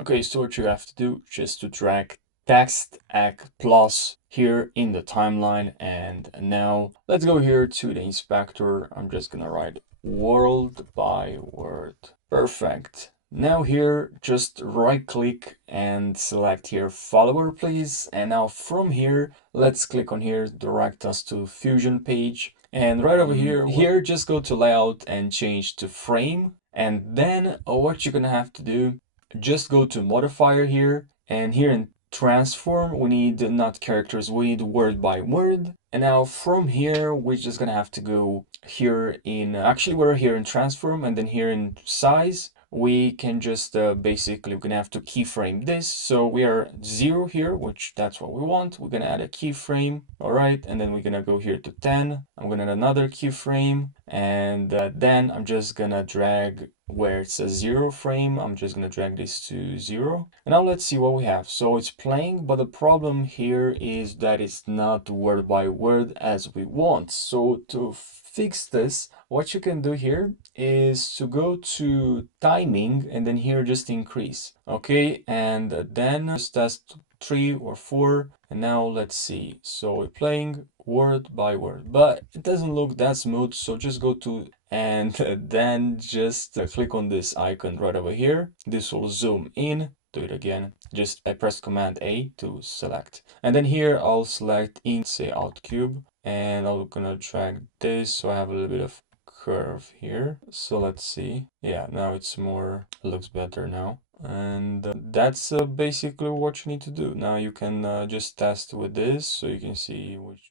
Okay, so what you have to do just to drag text act plus here in the timeline. And now let's go here to the inspector. I'm just gonna write world by word. Perfect. Now here, just right click and select here follower, please. And now from here, let's click on here, direct us to Fusion page. And right over here, just go to layout and change to frame. And then what you're gonna have to do, just go to modifier here, and here in transform we need not characters, we need word by word. And now from here we're just gonna have to go here in, actually we're here in transform, and then here in size we can just basically we're gonna have to keyframe this. So we are 0 here, which that's what we want. We're gonna add a keyframe. All right, and then we're gonna go here to 10. I'm gonna add another keyframe, and then I'm just gonna drag where it says 0 frame. I'm just gonna drag this to 0. And now let's see what we have. So it's playing, but the problem here is that it's not word by word as we want. So to fix this, what you can do here is to go to timing and then here just increase. Okay, and then just test 3 or 4. And now let's see. So we're playing word by word, but it doesn't look that smooth. So just go to and then just click on this icon right over here. This will zoom in. Do it again. Just I press Command A to select. And then here I'll select in, say Alt Cube, and I'm gonna drag this so I have a little bit of curve here. So let's see. Yeah, now it's more, looks better now. And that's basically what you need to do. Now you can just test with this so you can see which